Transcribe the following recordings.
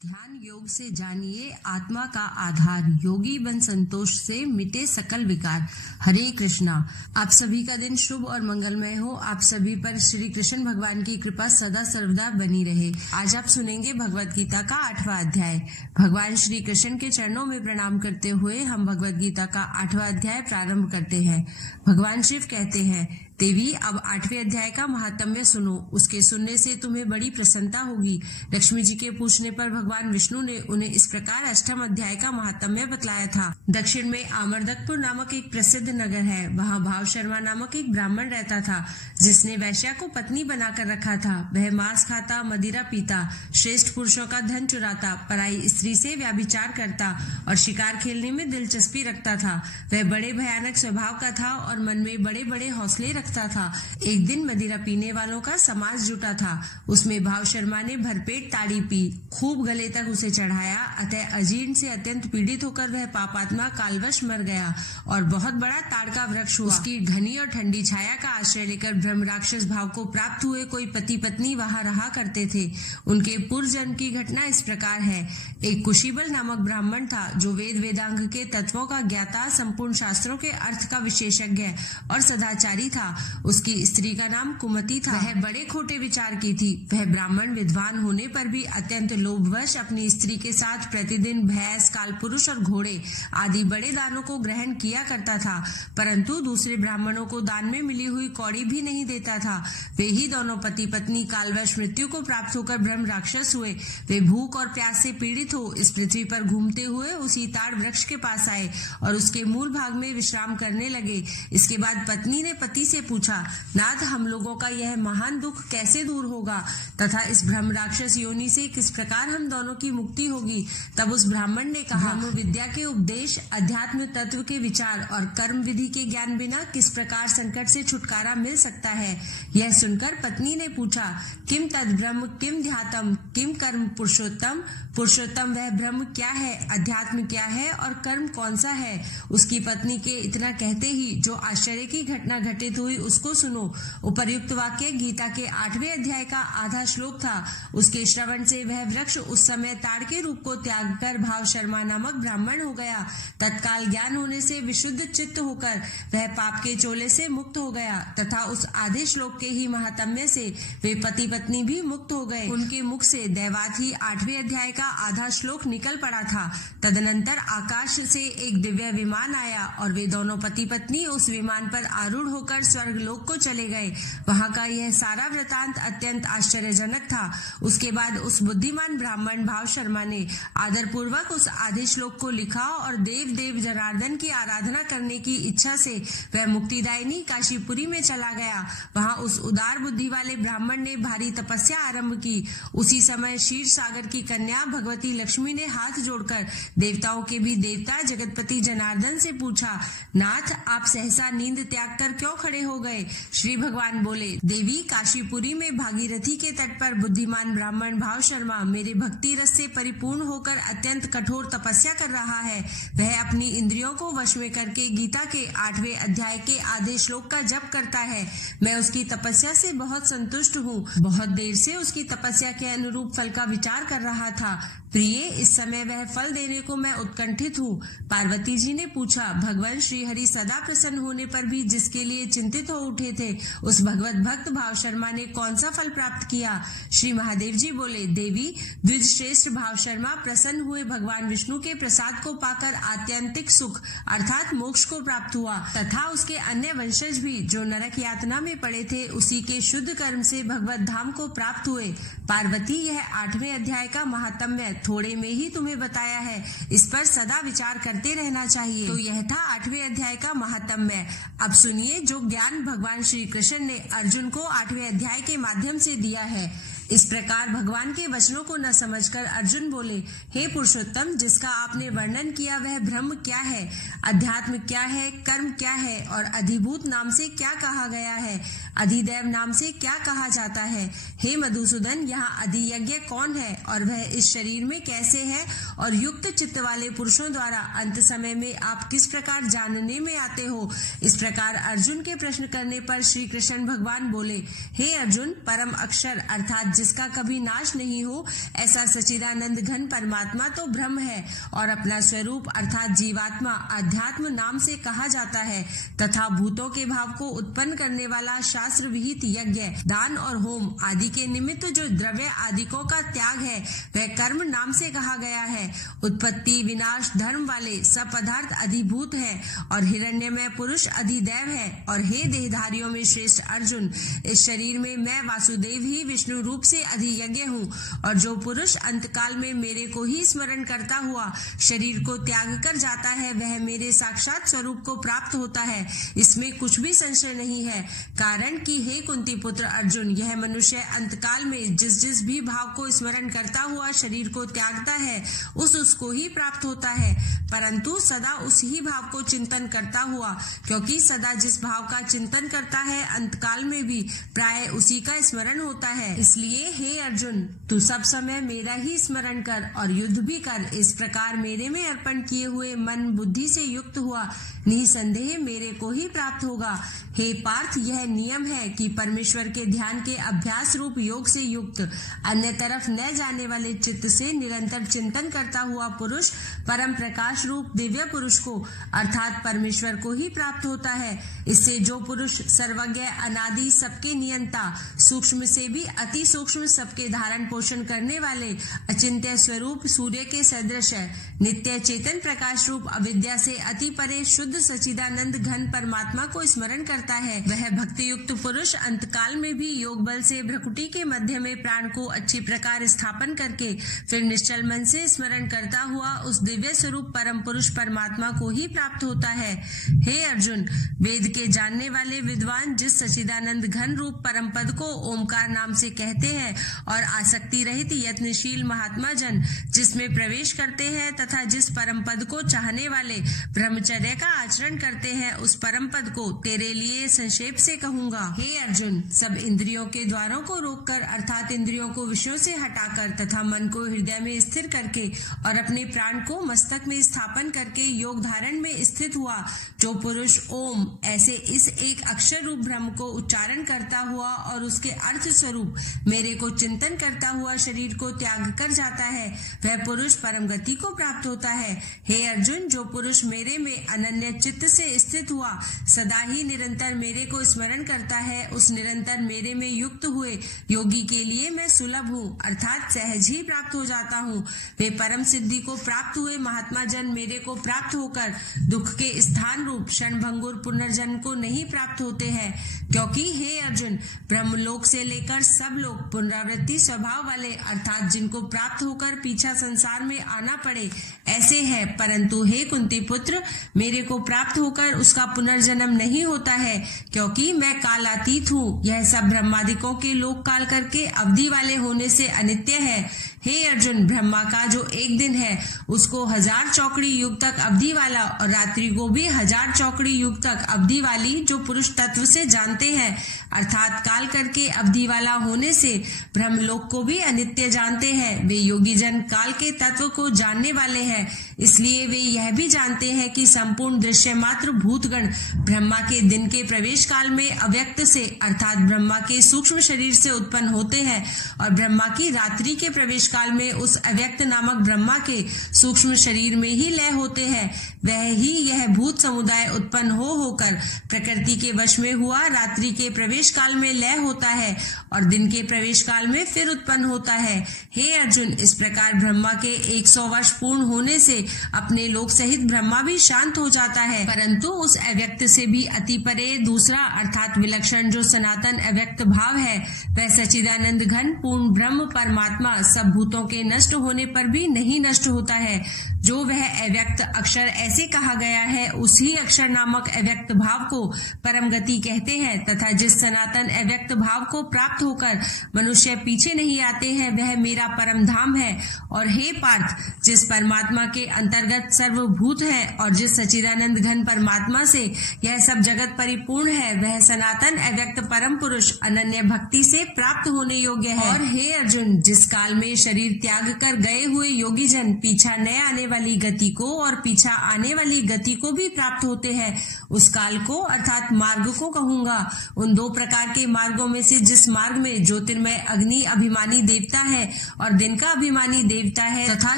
ध्यान योग से जानिए आत्मा का आधार, योगी बन संतोष से मिटे सकल विकार। हरे कृष्णा। आप सभी का दिन शुभ और मंगलमय हो। आप सभी पर श्री कृष्ण भगवान की कृपा सदा सर्वदा बनी रहे। आज आप सुनेंगे भगवत गीता का 8वां अध्याय। भगवान श्री कृष्ण के चरणों में प्रणाम करते हुए हम भगवत गीता का 8वां अध्याय प्रारंभ करते हैं। भगवान शिव कहते हैं, देवी अब 8वें अध्याय का महात्म्य सुनो। उसके सुनने से तुम्हें बड़ी प्रसन्नता होगी। लक्ष्मी जी के पूछने पर भगवान विष्णु ने उन्हें इस प्रकार 8वें अध्याय का महात्म्य बतलाया था। दक्षिण में आमर्दकपुर नामक एक प्रसिद्ध नगर है। वहाँ भाव शर्मा नामक एक ब्राह्मण रहता था, जिसने वैश्या को पत्नी बनाकर रखा था। वह मांस खाता, मदिरा पीता, श्रेष्ठ पुरुषों का धन चुराता, पराई स्त्री से व्याभिचार करता और शिकार खेलने में दिलचस्पी रखता था। वह बड़े भयानक स्वभाव का था और मन में बड़े बड़े हौसले रखता था। एक दिन मदिरा पीने वालों का समाज जुटा था। उसमें भाव शर्मा ने भरपेट ताड़ी पी, खूब गले तक उसे चढ़ाया। अतः अजीर्ण से अत्यंत पीड़ित होकर वह पापात्मा कालवश मर गया और बहुत बड़ा ताड़ का वृक्ष हुआ। उसकी घनी और ठंडी छाया का आश्रय लेकर ब्रह्म राक्षस भाव को प्राप्त हुए कोई पति पत्नी वहां रहा करते थे। उनके पूर्व जन्म की घटना इस प्रकार है। एक कुशीबल नामक ब्राह्मण था, जो वेद वेदांग के तत्वों का ज्ञाता, संपूर्ण शास्त्रों के अर्थ का विशेषज्ञ और सदाचारी था। उसकी स्त्री का नाम कुमति था। वह बड़े खोटे विचार की थी। वह ब्राह्मण विद्वान होने पर भी अत्यंत लोभवश अपनी स्त्री के साथ प्रतिदिन भैंस, कालपुरुष और घोड़े आदि बड़े दानों को ग्रहण किया करता था, परंतु दूसरे ब्राह्मणों को दान में मिली हुई कौड़ी भी नहीं देता था। वे ही दोनों पति पत्नी कालवश मृत्यु को प्राप्त होकर ब्रह्म राक्षस हुए। वे भूख और प्यास से पीड़ित हो इस पृथ्वी पर घूमते हुए उसी ताड़ वृक्ष के पास आए और उसके मूल भाग में विश्राम करने लगे। इसके बाद पत्नी ने पति से पूछा, नाथ, हम लोगों का यह महान दुख कैसे दूर होगा तथा इस ब्रह्म राक्षस योनि से किस प्रकार हम दोनों की मुक्ति होगी? तब उस ब्राह्मण ने कहा, ब्रह्म विद्या के उपदेश, अध्यात्म तत्व के विचार और कर्म विधि के ज्ञान बिना किस प्रकार संकट से छुटकारा मिल सकता है? यह सुनकर पत्नी ने पूछा, किम तद ब्रह्म, किम ध्यातम, किम कर्म पुरुषोत्तम? पुरुषोत्तम वह ब्रह्म क्या है, अध्यात्म क्या है और कर्म कौन सा है? उसकी पत्नी के इतना कहते ही जो आश्चर्य की घटना घटित हुई उसको सुनो। उपर्युक्त वाक्य गीता के 8वें अध्याय का आधा श्लोक था। उसके श्रवण से वह वृक्ष उस समय ताड़ के रूप को त्याग कर भाव शर्मा नामक ब्राह्मण हो गया। तत्काल ज्ञान होने से विशुद्ध चित्त होकर वह पाप के चोले से मुक्त हो गया तथा उस आधे श्लोक के ही महात्म्य से वे पति पत्नी भी मुक्त हो गए। उनके मुख से दैवात ही 8वें अध्याय का आधा श्लोक निकल पड़ा था। तदनंतर आकाश से एक दिव्य विमान आया और वे दोनों पति पत्नी उस विमान पर आरूढ़ होकर स्वर्ग लोक को चले गए। वहां का यह सारा वृतांत अत्यंत आश्चर्यजनक था। उसके बाद उस बुद्धिमान ब्राह्मण भाव शर्मा ने आदर पूर्वक उस आधे श्लोक को लिखा और देव देव जनार्दन की आराधना करने की इच्छा से वह मुक्तिदायिनी काशीपुरी में चला गया। वहां उस उदार बुद्धि वाले ब्राह्मण ने भारी तपस्या आरंभ की। उसी समय क्षीर सागर की कन्या भगवती लक्ष्मी ने हाथ जोड़कर देवताओं के भी देवता जगतपति जनार्दन से पूछा, नाथ, आप सहसा नींद त्याग कर क्यों खड़े हो गए? श्री भगवान बोले, देवी, काशीपुरी में भागीरथी के तट पर बुद्धिमान ब्राह्मण भाव शर्मा मेरे भक्ति रस से परिपूर्ण होकर अत्यंत कठोर तपस्या कर रहा है। वह अपनी इंद्रियों को वश में करके गीता के 8वें अध्याय के आधे श्लोक का जप करता है। मैं उसकी तपस्या से बहुत संतुष्ट हूँ। बहुत देर से उसकी तपस्या के अनुरूप फल का विचार कर रहा था। प्रिय, इस समय वह फल देने को मैं उत्कंठित हूँ। पार्वती जी ने पूछा, भगवान श्री हरि सदा प्रसन्न होने पर भी जिसके लिए चिंतित हो उठे थे, उस भगवत भक्त भाव शर्मा ने कौन सा फल प्राप्त किया? श्री महादेव जी बोले, देवी, द्विज श्रेष्ठ भाव शर्मा प्रसन्न हुए भगवान विष्णु के प्रसाद को पाकर आत्यंतिक सुख अर्थात मोक्ष को प्राप्त हुआ तथा उसके अन्य वंशज भी जो नरक यातना में पड़े थे उसी के शुद्ध कर्म से भगवत धाम को प्राप्त हुए। पार्वती, यह 8वें अध्याय का महात्म्य थोड़े में ही तुम्हें बताया है। इस पर सदा विचार करते रहना चाहिए। तो यह था 8वें अध्याय का महात्म्य। अब सुनिए जो ज्ञान भगवान श्री कृष्ण ने अर्जुन को 8वें अध्याय के माध्यम से दिया है। इस प्रकार भगवान के वचनों को न समझकर अर्जुन बोले, हे पुरुषोत्तम, जिसका आपने वर्णन किया वह ब्रह्म क्या है, अध्यात्म क्या है, कर्म क्या है और अधिभूत नाम से क्या कहा गया है? अधिदेव नाम से क्या कहा जाता है? हे मधुसूदन, यहाँ अधियज्ञ कौन है और वह इस शरीर में कैसे है? और युक्त चित्त वाले पुरुषों द्वारा अंत समय में आप किस प्रकार जानने में आते हो? इस प्रकार अर्जुन के प्रश्न करने पर श्री कृष्ण भगवान बोले, हे अर्जुन, परम अक्षर अर्थात जिसका कभी नाश नहीं हो ऐसा सच्चिदानंद घन परमात्मा तो ब्रह्म है और अपना स्वरूप अर्थात जीवात्मा अध्यात्म नाम से कहा जाता है तथा भूतों के भाव को उत्पन्न करने वाला शास्त्र विहित यज्ञ, दान और होम आदि के निमित्त जो द्रव्य आदिकों का त्याग है वह कर्म नाम से कहा गया है। उत्पत्ति विनाश धर्म वाले सब पदार्थ अधिभूत है और हिरण्यमय पुरुष अधिदैव है। और हे देहधारियों में श्रेष्ठ अर्जुन, इस शरीर में मैं वासुदेव ही विष्णु रूप से अधियज्ञ हूँ और जो पुरुष अंतकाल में मेरे को ही स्मरण करता हुआ शरीर को त्याग कर जाता है वह मेरे साक्षात स्वरूप को प्राप्त होता है, इसमें कुछ भी संशय नहीं है। कारण कि हे कुंती पुत्र अर्जुन, यह मनुष्य अंतकाल में जिस जिस भी भाव को स्मरण करता हुआ शरीर को त्यागता है उसको ही प्राप्त होता है, परंतु सदा उसी भाव को चिंतन करता हुआ, क्योंकि सदा जिस भाव का चिंतन करता है अंतकाल में भी प्राय उसी का स्मरण होता है। इसलिए हे अर्जुन, तू सब समय मेरा ही स्मरण कर और युद्ध भी कर। इस प्रकार मेरे में अर्पण किए हुए मन बुद्धि से युक्त हुआ निसंदेह मेरे को ही प्राप्त होगा। हे पार्थ, यह नियम है कि परमेश्वर के ध्यान के अभ्यास रूप योग से युक्त अन्य तरफ न जाने वाले चित्त से निरंतर चिंतन करता हुआ पुरुष परम प्रकाश रूप दिव्य पुरुष को अर्थात परमेश्वर को ही प्राप्त होता है। इससे जो पुरुष सर्वज्ञ अनादि सबके नियंता, सूक्ष्म से भी अति सूक्ष्म सबके धारण पोषण करने वाले अचिंत्य स्वरूप सूर्य के सदृश है, नित्य चेतन प्रकाश रूप अविद्या से अति परे शुद्ध सच्चिदानंद घन परमात्मा को स्मरण करता है, वह भक्ति युक्त पुरुष अंतकाल में भी योग बल से भ्रकुटी के मध्य में प्राण को अच्छी प्रकार स्थापन करके फिर निश्चल मन से स्मरण करता हुआ उस दिव्य स्वरूप परम पुरुष परमात्मा को ही प्राप्त होता है। हे अर्जुन, वेद के जानने वाले विद्वान जिस सच्चिदानंद घन रूप परम पद को ओमकार नाम से कहते हैं और आसक्ति रहित यत्नशील महात्मा जन जिसमें प्रवेश करते हैं तथा जिस परम पद को चाहने वाले ब्रह्मचर्य का आचरण करते हैं उस परम पद को तेरे लिए संक्षेप से कहूंगा। हे अर्जुन, सब इंद्रियों के द्वारों को रोककर अर्थात इंद्रियों को विषयों से हटाकर तथा मन को हृदय में स्थिर करके और अपने प्राण को मस्तक में स्थापन करके योग धारण में स्थित हुआ जो पुरुष ओम ऐसे इस एक अक्षर रूप ब्रह्म को उच्चारण करता हुआ और उसके अर्थ स्वरूप मेरे को चिंतन करता हुआ शरीर को त्याग कर जाता है वह पुरुष परम गति को प्राप्त होता है। हे अर्जुन, जो पुरुष मेरे में अनन्य चित्त से स्थित हुआ सदा ही निरंतर मेरे को स्मरण करता है उस निरंतर मेरे में युक्त हुए योगी के लिए मैं सुलभ हूँ अर्थात सहज ही प्राप्त हो जाता हूँ। वे परम सिद्धि को प्राप्त हुए महात्मा जन मेरे को प्राप्त होकर दुख के स्थान रूप क्षणभंगुर पुनर्जन्म को नहीं प्राप्त होते हैं, क्योंकि हे अर्जुन, ब्रह्मलोक से लेकर सब लोग पुनरावृत्ति स्वभाव वाले अर्थात जिनको प्राप्त होकर पीछा संसार में आना पड़े ऐसे है, परंतु हे कुंती पुत्र, मेरे को प्राप्त होकर उसका पुनर्जन्म नहीं होता है, क्योंकि मैं कालातीत हूँ। यह सब ब्रह्मादिकों के लोक काल करके अवधि वाले होने से अनित्य है। हे अर्जुन, ब्रह्मा का जो एक दिन है उसको 1000 चौकड़ी युग तक अवधि वाला और रात्रि को भी 1000 चौकड़ी युग तक अवधि वाली जो पुरुष तत्व से जानते हैं अर्थात काल करके अवधि वाला होने से ब्रह्मलोक को भी अनित्य जानते हैं। वे योगी जन काल के तत्व को जानने वाले हैं, इसलिए वे यह भी जानते हैं कि संपूर्ण दृश्य मात्र भूतगण ब्रह्मा के दिन के प्रवेश काल में अव्यक्त से अर्थात ब्रह्मा के सूक्ष्म शरीर से उत्पन्न होते हैं और ब्रह्मा की रात्रि के प्रवेश काल में उस अव्यक्त नामक ब्रह्मा के सूक्ष्म शरीर में ही लय होते हैं। वह ही यह भूत समुदाय उत्पन्न होकर प्रकृति के वश में हुआ रात्रि के प्रवेश काल में लय होता है और दिन के प्रवेश काल में फिर उत्पन्न होता है। हे अर्जुन, इस प्रकार ब्रह्मा के 100 वर्ष पूर्ण होने से अपने लोक सहित ब्रह्मा भी शांत हो जाता है, परंतु उस अव्यक्त से भी अति परे दूसरा अर्थात विलक्षण जो सनातन अव्यक्त भाव है वह सच्चिदानंद घन पूर्ण ब्रह्म परमात्मा सब भूतों के नष्ट होने पर भी नहीं नष्ट होता है। जो वह अव्यक्त अक्षर ऐसे कहा गया है, उसी अक्षर नामक अव्यक्त भाव को परम गति कहते हैं, तथा जिस सनातन अव्यक्त भाव को प्राप्त होकर मनुष्य पीछे नहीं आते हैं, वह मेरा परम धाम है। और हे पार्थ, जिस परमात्मा के अंतर्गत सर्वभूत है और जिस सच्चिदानंद घन परमात्मा से यह सब जगत परिपूर्ण है, वह सनातन अव्यक्त परम पुरुष अनन्य भक्ति से प्राप्त होने योग्य है। और हे अर्जुन, जिस काल में शरीर त्याग कर गए हुए योगी जन पीछा न आने वाली गति को और पीछा आने वाली गति को भी प्राप्त होते हैं, उस काल को अर्थात मार्ग को कहूंगा। उन दो प्रकार के मार्गों में से जिस मार्ग में ज्योतिर्मय अग्नि अभिमानी देवता है और दिन का अभिमानी देवता है तथा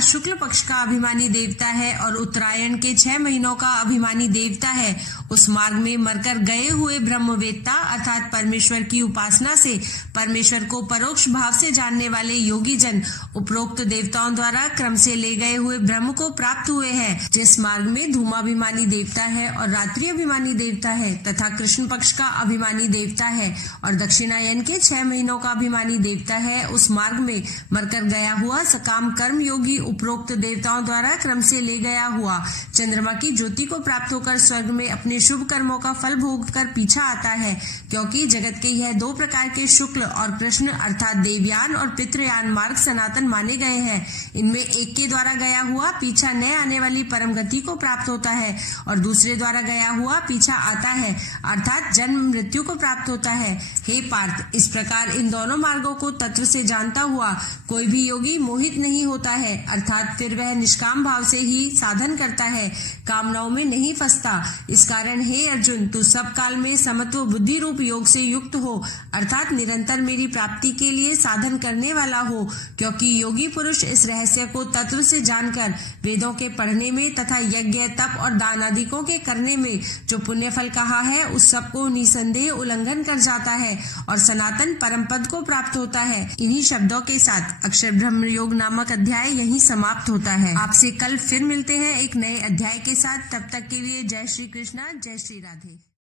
शुक्ल पक्ष का अभिमानी देवता है और उत्तरायण के 6 महीनों का अभिमानी देवता है, उस मार्ग में मरकर गए हुए ब्रह्मवेत्ता अर्थात परमेश्वर की उपासना से परमेश्वर को परोक्ष भाव से जानने वाले योगी जन उपरोक्त देवताओं द्वारा क्रम से ले गए हुए ब्रह्म को प्राप्त हुए हैं। जिस मार्ग में धूमाभिमानी देवता है और रात्रि अभिमानी देवता है तथा कृष्ण पक्ष का अभिमानी देवता है और दक्षिणायन के 6 महीनों का अभिमानी देवता है, उस मार्ग में मरकर गया हुआ सकाम कर्म योगी उपरोक्त देवताओं द्वारा क्रम से ले गया हुआ चंद्रमा की ज्योति को प्राप्त होकर स्वर्ग में अपने शुभ कर्मों का फल भोग कर पीछा आता है। क्योंकि जगत के यह 2 प्रकार के शुक्ल और कृष्ण अर्थात देवयान और पितृयान मार्ग सनातन माने गए हैं। इनमें एक के द्वारा गया हुआ पीछा न आने वाली परम गति को प्राप्त होता है और दूसरे द्वारा गया हुआ पीछा आता है अर्थात जन्म मृत्यु को प्राप्त होता है। हे पार्थ, इस प्रकार इन दोनों मार्गों को तत्व से जानता हुआ कोई भी योगी मोहित नहीं होता है, अर्थात फिर वह निष्काम भाव से ही साधन करता है, कामनाओं में नहीं फंसता। इस कारण हे अर्जुन, तू सब काल में समत्व बुद्धि रूप योग से युक्त हो अर्थात निरंतर मेरी प्राप्ति के लिए साधन करने वाला हो। क्योंकि योगी पुरुष इस रहस्य को तत्व से जानकर वेदों के पढ़ने में तथा यज्ञ तप और दान आदिकों के करने में जो पुण्य फल कहा है, उस सब को निसंदेह उल्लंघन कर जाता है और सनातन परम पद को प्राप्त होता है। इन्हीं शब्दों के साथ अक्षर ब्रह्म योग नामक अध्याय यहीं समाप्त होता है। आपसे कल फिर मिलते हैं एक नए अध्याय के साथ। तब तक के लिए जय श्री कृष्णा, जय श्री राधे।